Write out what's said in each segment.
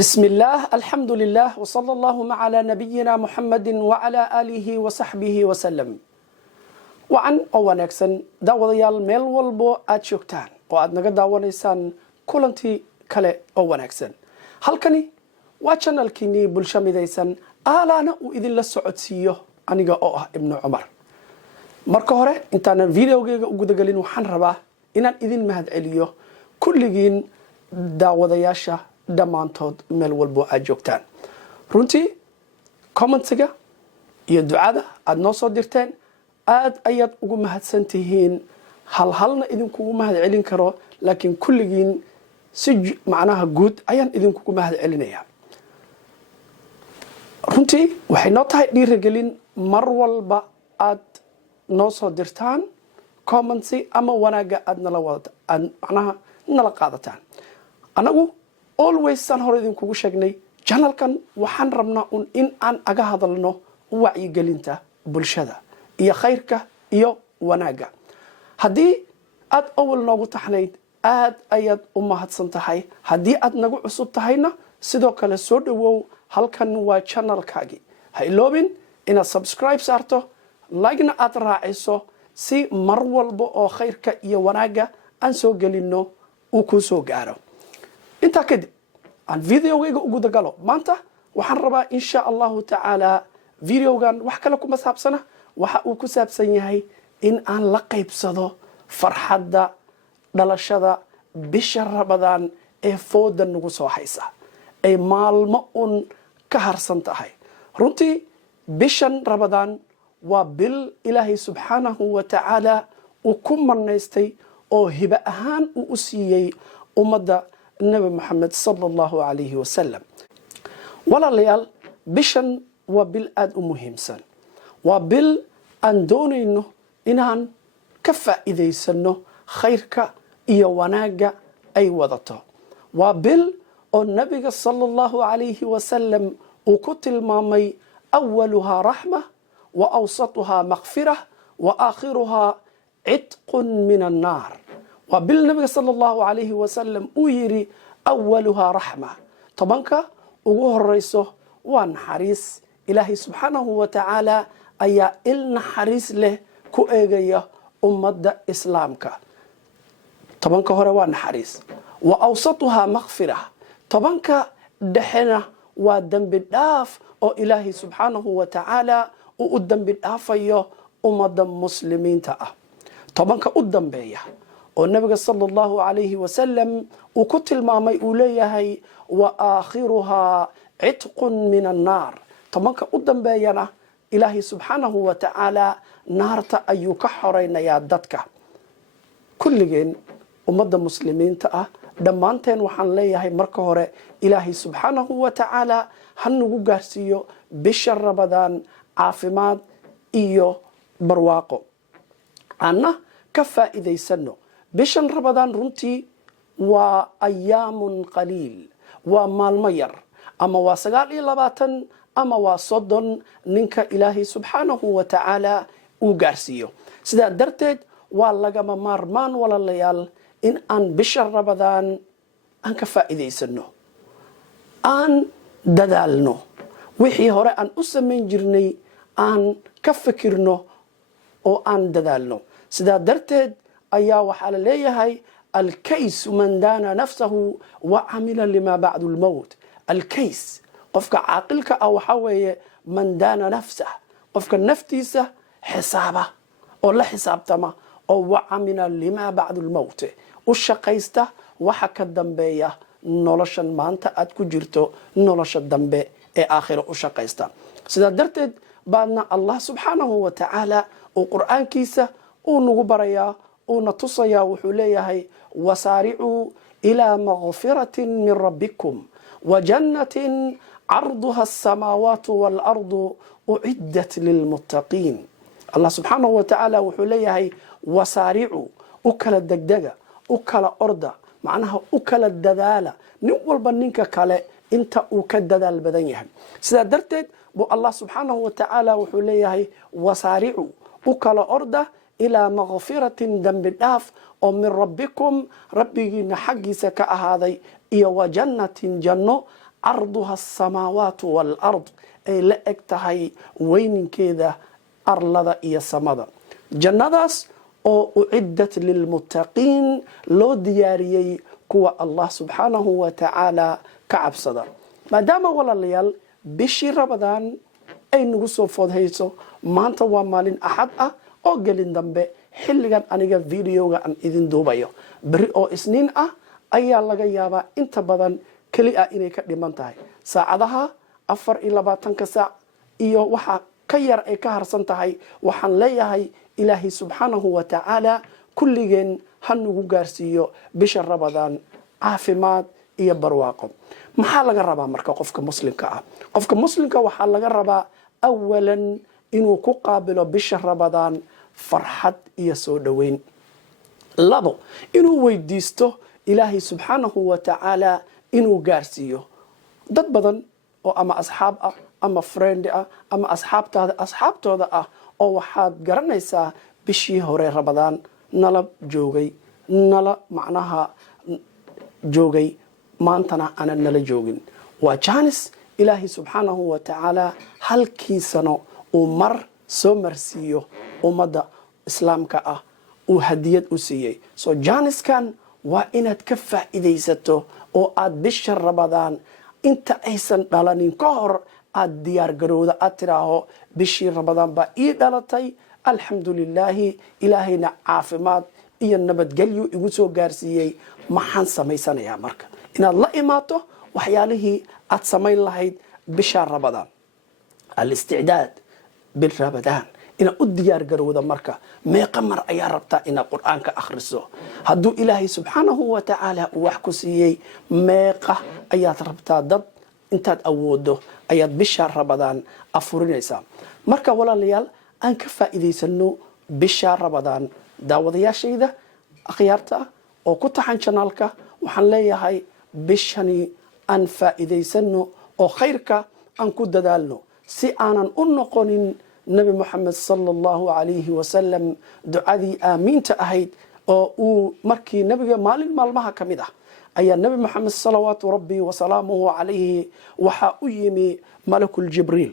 بسم الله الحمد لله وصلى اللهم على نبينا محمد وعلى آله وصحبه وسلم وعن أوانكسن داوديال ميل والبو أتشوكتان وعد نقد داوانيسان كولنتي كالي أوانكسن هالكني واتشانال كيني بلشامي دايسان آلانا وإذن لسعودسيو أنيقا ابن عمر marka hore intaan videogeyga ugu dagalin waxaan rabaa inaan idin mahad celiyo kulligiin daawadayaasha dhamaantood meel walbo aad joogtaan runtii commentiga iyo ducada aad noo soo dirteen aad ayaad ugu mahadsantihiin halna idinkugu mahad celin karo laakiin kulligiin si macnaha guud ayaan idinkugu mahad celinayaa runtii waxay noo tahay dhiirigelin mar walba aad noo soo dirtaan comments ama wanaaga aad nala wada macnaha nala qaadataan anagu always san hore idinkugu sheegnay channelkan waxaan rabnaa in aan aga hadalno wacyigelinta bulshada iyo khayrka iyo wanaaga haddii aad awal noogu taxnayd aad ayaad u mahadsan tahay haddii aad nagu cusub tahayna sidoo kale soo dhawow halkan waa channelkaagi ha iloobin inaad subscribe saarto like-na aad raaciso si mar walba oo khayrka iyo wanaaga aan soo gelino uu ku soo gaaro inta kadib aan videogayga ugu dagalo maanta waxaan rabaa insha Allah ta'ala videogan wax kale kuma saabsana waxa uu ku saabsan yahay in aan la qaybsado farxadda dhalashada bisha Ramadaan ee fooda nagu soo haysa ay maalmo un ka harsan tahay runtii bishan Ramadaan waa bil ilaahay subxaanahu wa ta'ala uu ku manaystay oo hiba ahaan uu u siiyey ummadda nabi Muhammad sallallahu alayhi wa sallam walaalayaal bishan waa bil aad u muhiimsan waa bil aan doonayno inaan ka faa'iidaysano khayrka iyo wanaaga ay wadato waa bil oo nabiga sallallahu alayhi wa sallam uu ku tilmaamay awwaluha rahmah وأوسطها مغفرة وآخرها عتق من النار وبالنبي صلى الله عليه وسلم أيري أولها رحمة طبعاً أقوه الرئيسه وانحريس إلهي سبحانه وتعالى أي النحريس له كؤيجية أمد إسلامك طبعاً هو وانحريس وأوسطها مغفرة طبعاً دحنا ودنب الداف أو إلهي سبحانه وتعالى u dambi dhaafayo ummadda muslimiinta ah tobanka u dambeeya oo nabiga sallallahu alayhi wa sallam uu ku tilmaamay uu leeyahay wa aakhiruha itqun min an-nar tobanka u dambeeyana ilaahi subhanahu wa ta'ala naarta ayuu ka xoreynayaa dadka kulligeen ummadda muslimiinta ah dhamaanteen waxaan leeyahay marka hore ilaahi subhanahu wa ta'ala hanugu gaarsiiyo bisha Ramadaan caafimaad iyo barwaaqo anna ka faa'iidaysano bishan Ramadaan runtii waa ayaamun qaliil waa maalmo yar ama waa 29 ama waa 30 ninka ilaahi subhanahu wa ta'ala uu gaarsiiyo sida darteed waa lagama maarmaan walaalayaal in aan bisha Ramadaan aan ka faa'iidaysano aan dadaalno wixii hore aan u sameyn jirnay aan ka fikirno oo aan dadaalno sida darteed ayaa waxa la leeyahay al-kays man dana nafsahu wa amila lima ba'da al-maut al-kays qofka aqilka ah waxa weeye man dana nafsahu qofka naftiisa xisaaba oo la xisaabtama oo wa amila lima ba'da al-maut u shaqaysta waxa ka dambeeya noloshan maanta aad ku jirto nolosha dambe ee aakhiro u shaqaysta sida darteed baadna Allah subhanahu wa ta'ala oo quraankiisa uu nagu barayaa oo na tusaya wuxuu leeyahay wasaari'u ila maghfiratin min rabbikum wa jannatin 'arduha as-samawati wal ardu u'iddat lil muttaqin Allah subhanahu wa ta'ala wuxuu leeyahay wasaari'u u kala degdega u kala orda macnaha u kala dadaala nin walba ninka kale inta uu ka dadaal badan yahay sida darteed bu Allah subhanahu wa ta'ala wuxuu leeyahay wasaari'u u kala orda ila maghfiratin dambi dhaaf oo min rabbikum rabbigiina xaqiisa ka ahaaday iyo wa jannatin janno carduha asamaawaatu waalard ay la eg tahay weyninkeeda arlada iyo samada. jannadaas oo uciddat lilmuttaqiin loo diyaariyey kuwa allah subxaanahu wa tacaala ka cabsada. maadaama walaalayaal bishii ramadaan ay nagu soo foodhayso, maanta waa maalin axad ah oo gelin dambe xilligan aniga videoga aan idin duubayo. beri oo isniin ah ayaa laga yaabaa inta badan keli ah inay ka dhiman tahay saacadaha 24 saac iyo waxa ka yar ay ka harsan tahay. waxaan leeyahay ilaahi subxaanahu wa tacaala kulligeen ha nagu gaarsiiyo bisha ramadaan caafimaad iyo barwaaqo. maxaa laga rabaa marka qofka muslimka ah? qofka muslimka waxaa laga rabaa awalan inuu ku qaabilo bisha ramadaan farxad iyo soo dhoweyn. labo, inuu weydiisto ilaahi subxaanahu wa tacaala inuu gaarsiiyo dad badan oo ama asxaab ah ama friend ah ama asxaabtooda ah oo waxaad garanaysaa bishii hore ramadaan nala joogay, nala macnaha joogay, maantana aanan nala joogin. waa jaanis ilaahi subxaanahu wa tacaala halkii sano uu mar soo marsiiyo ummadda islaamka ah uu hadiyad u siiyey. soo jaaniskan waa inaad ka faa'iidaysato oo aad bisha ramadaan inta aysan dhalanin ka hor aad diyaar garowda, aad tiraaho bishii ramadaan baa ii dhalatay, alxamdu lilaahi, ilaahayna caafimaad iyo nabadgelyo igu soo gaarsiiyey. maxaan samaysanayaa marka? inaad la imaato waxyaalihii aad samayn lahayd bisha ramadaan. alisticdaad bilramadaan, inaad u diyaar garowda. marka meeqa mar ayaa rabtaa inaad qur-aanka akhriso? hadduu ilaahay subxaanahu wa tacaala uu wax ku siiyey, meeqa ayaad rabtaa? dad intaad awoodo ayaad bisha ramadaan afurinaysaa. marka walaalayaal aan ka faa'iidaysano bisha ramadaan. daawadayaashayda akhyaarta ah oo ku taxan janaalka, waxaan leeyahay bishani aan faa'iidaysano oo khayrka aan ku dadaalno si aanan u noqonin nabi moxamed sala allahu calayhi wasalam ducadii aamiinta ahayd oo uu markii nabiga maalin maalmaha ka mid ah ayaa nabi moxamed salawaatu rabbi wasalaamuhu calayhi waxaa u yimi malakul jibriil.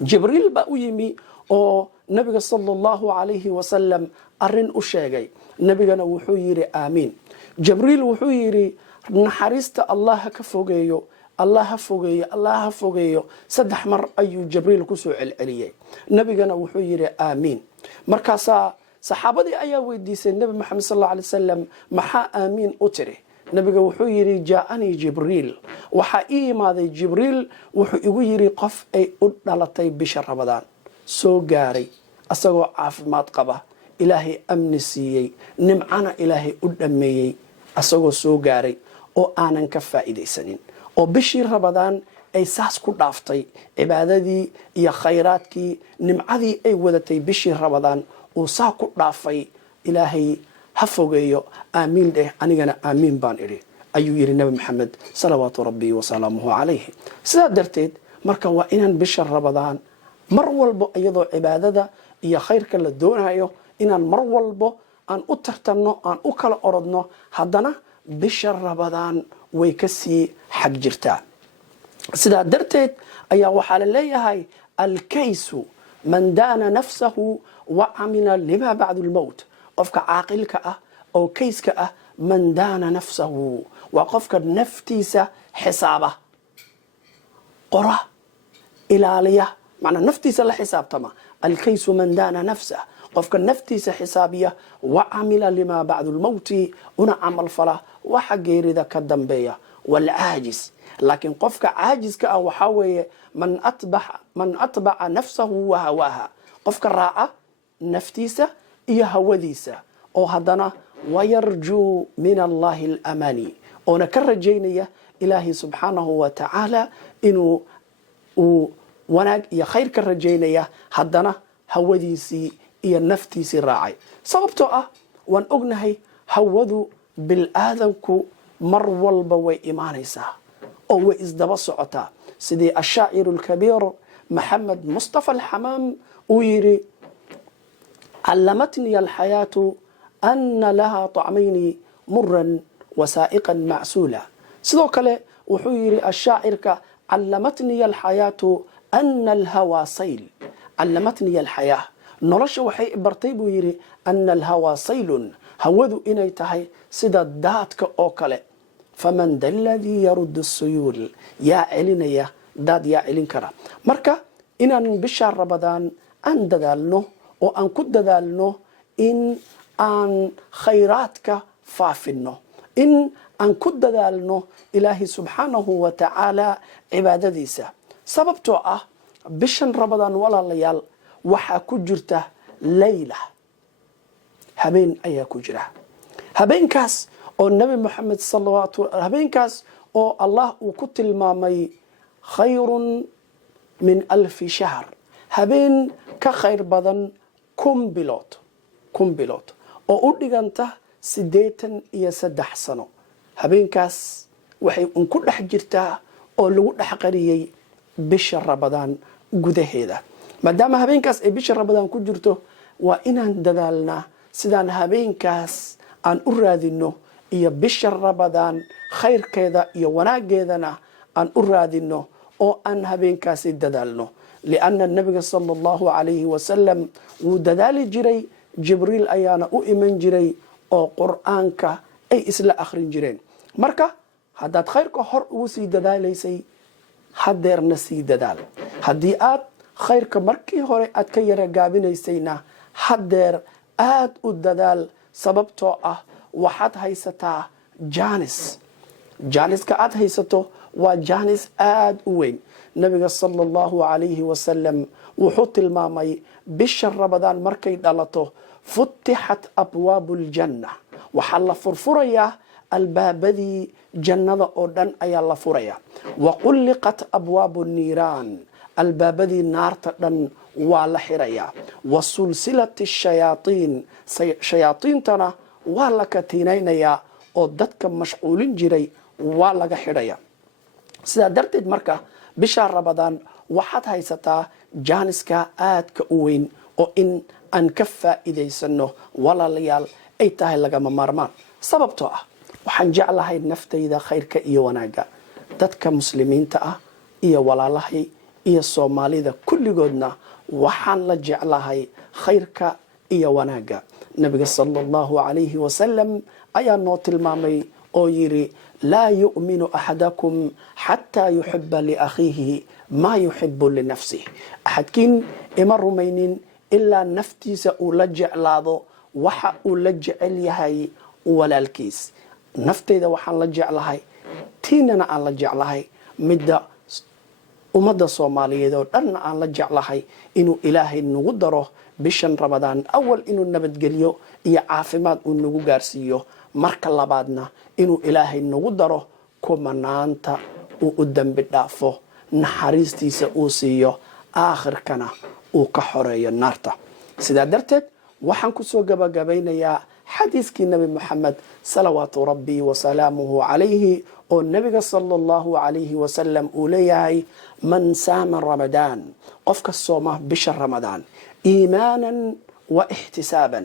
jibriil baa u yimi oo nabiga sala allahu calayhi wasalam arrin u sheegay. nabigana wuxuu yidhi aamiin. jibriil wuxuu yidhi naxariista allah ka fogeeyo, allah ha fogeeyo, allah ha fogeeyo. 3 mar ayuu jibriil kusoo celceliyey. nabigana wuxuu yidhi aamiin. markaasaa saxaabadii ayaa weydiisay nabi moxamed sal alla alay wasalam, maxaa aamiin u tiri? nabiga wuxuu yidhi jaaanii jibriil, waxaa ii yimaaday jibriil, wuxuu igu yidhi qof ay u dhalatay bisha ramadaan, soo gaaray asagoo caafimaad qaba, ilaahay amni siiyey, nimcana ilaahay u dhammeeyey, asagoo soo gaaray oo aanan ka faa'iidaysanin, oo bishii ramadaan ay saas ku dhaaftay. cibaadadii iyo khayraadkii, nimcadii ay wadatay bishii ramadaan uu saa ku dhaafay. ilaahay ha fogeeyo, aamiin dheh, anigana aamiin baan idhi, ayuu yidhi nabi maxamed salawaatu rabbi wasalaamuhu calayhi. sidaa darteed marka waa inaan bisha ramadaan mar walbo iyadoo cibaadada iyo khayrka la doonayo inaan mar walbo aan u tartanno, aan u kala orodno. haddana bisha ramadaan way ka sii xag jirtaa. sidaa darteed ayaa waxaa la leeyahay alkaysu man daana nafsahu wa camila lima bacdu lmowt. qofka caaqilka ah oo kayska ah, man daana nafsahu waa qofka naftiisa xisaaba, qora, ilaaliya, macnaa naftiisa la xisaabtama. alkaysu man daana nafsah, qofka naftiisa xisaabiya, wa camila lima bacdu lmowti, una camal fala waxa geerida ka dambeeya. waalcaajis, laakiin qofka caajiska ah waxaa weeye man atbaca nafsahu wa hawaaha, qofka raaca naftiisa iyo hawadiisa, oo haddana wayarjuu min allahi alamani, oona ka rajaynaya ilaahi subxaanahu wa tacaala inuu wanaag iyo khayr ka rajaynaya, haddana hawadiisii iyo naftiisii raacay. sababtoo ah waan ognahay hawadu bilaadanku mar walba way imaanaysaa oo way isdaba socotaa. sidii ashaaciru lkabiir maxamed mustafa alxamaam uu yidhi, callamatni alxayaatu ana laha طacmayni muran wasaa'iqan macsuula. sidoo kale وحيري الشاعر علمتني الحياة أن الهوى سيل علمتني الحياة نرش وحي برتيبو يري أن الهوى سيل هوذو إني تهي سيدا داتك أوكالي فمن ذا الذي يرد السيول يا علينا يا داد يا علين كرا مركا إن بشهر رمضان أن ددالنو وأن كد ددالنو إن أن خيراتك فافنو إن أن كد ددالنو إلهي سبحانه وتعالى عبادة ديسا سببتو بشن رمضان ولا ليال وحا كجرته ليلة هبين أيا كجره هبين كاس أو النبي محمد صلى الله عليه وسلم هبين كاس أو الله وكتل مامي خير من 1000 شهر هبين كخير بدن كم بلوت أو أدغنته 8 سنة هبين كاس وحي ان كل حجرتا أو لو دحقريي بشهر رمضان gudaheeda maadaama habeenkaas ay bisha Ramadaan ku jirto waa inaan dadaalna sidaan habeenkaas aan u raadino iyo bisha Ramadaan khayrkeeda iyo wanaageedana aan u raadino oo aan habeenkaas dadaalno lianna nabiga sallallahu alayhi wa sallam uu dadaali jiray jibriil ayaana u iman jiray oo quraanka ay isla akhrin jireen marka hadaad khayrka hor ugu sii dadaalaysay hadeerna sii dadaal haddii aad khayrka markii hore aad ka yara gaabinaysayna hadeer aad u dadaal sababtoo waxaad haysataa jaaniska aad haysato waa jaanis aad u weyn nabiga sallallahu alayhi wa sallam wuxuu tilmaamay bisha Ramadaan markay dhalato futixat abwaabul janna waxa la furfurayaa albaabadii jannada oo dhan ayaa la furayaa wa qulqat abwaabun niiraan albaabadii naarta dhan waa la xirayaa wa sulsilati shayaatiintana waa la katiinaynayaa oo dadka mashquulin jiray waa laga xidhayaa sidaa darteed marka bisha Ramadaan waxaad haysataa jaaniska aadka u weyn oo in aan ka faa'iidaysano walaalayaal ay tahay lagama maarmaan sababtoo waxaan jeclahay naftayda khayrka iyo wanaaga dadka muslimiinta iyo walaalahay iyo Soomaalida kulligoodna waxaan la jeclahay khayrka iyo wanaaga nabiga sallallahu alayhi wa sallam ayaa noo tilmaamay oo yiri la yu'minu ahadakum hatta yuhibba li akhihi ma yuhibbu li nafsihi ahadkin ima rumaynin illa naftiisa uu la jeclaado waxa uu la jecel yahay walaalkiis naftayda waxaan la jeclahay tiinana aan la jeclahay midda ummadda Soomaaliyeed oo dhan aan la jeclahay inuu Ilaahay nagu daro bishan Ramadaan awal inuu nabadgeliyo iyo caafimaad uu nagu gaarsiiyo marka labaadna inuu Ilaahay nagu daro kumanaanta uu u dambi dhaafo naxariistiisa uu siiyo aakhirkana uu ka xoreeyo naarta sidaa darteed waxaan ku soo gabagabeynayaa حديث النبي محمد صلوات ربي وسلامه عليه والنبي صلى الله عليه وسلم أوليه من سام رمضان قفك الصومة بشر رمضان إيمانا واحتسابا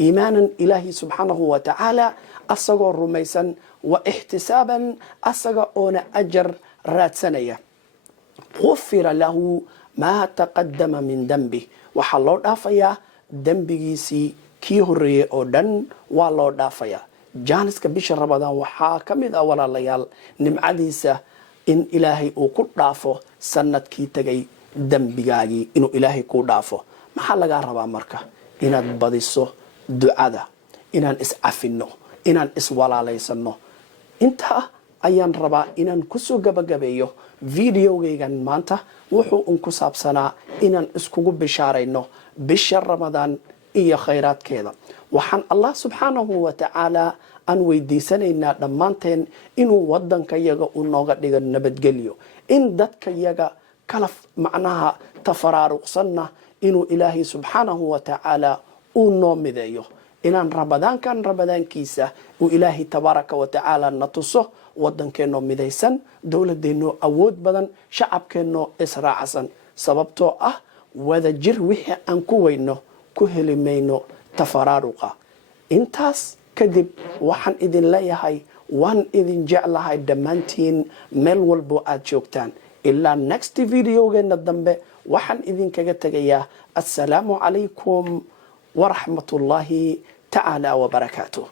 إيمانا إلهي سبحانه وتعالى أصغر رميسا واحتسابا أصغر أجر رات سنية غفر له ما تقدم من ذنبه وحلو دافيا ذنبيسي kii horeeyay oo dhan waa loo dhaafayaa jaaniska bisha Ramadaan waxaa kamid walaalayaal nimcadiisa in Ilaahay uu ku dhaafo sanadkii tagay dambigaagii inuu Ilaahay ku dhaafo maxaa laga rabaa marka inaad badiso ducada inaan iscafino inaan iswalaalaysano inta ayaan rabaa inaan ku soo gabagabeeyo videogaygan maanta wuxuu ku saabsanaa inaan iskugu bishaarayno bisha Ramadaan iyo khayraadkeeda waxaan Allah subhanahu wa ta'ala aan weydiisanaynaa dhammaanteen inuu wadanka yaga uu nooga dhigo nabadgelyo in dadka yaga kala macnaha tafaraaruqsanna inuu Ilaahay subhanahu wa ta'ala uu noo mideeyo inaan ramadaankiisa uu Ilaahay tabaaraka wa ta'ala natuso wadankeeno midaysan dawladeeno awood badan shacabkeeno israacsan sababtoo wada jir wixii aan ku weyno ku helimayno tafaraaruqa intaas kadib waxaan idin leeyahay waan idin jeclahay dhammaantiin meel walbo aad joogtaan ilaa next videogeena dambe waxaan idinkaga tegayaa assalaamu calaykum waraxmatullaahi tacaala wabarakaatuh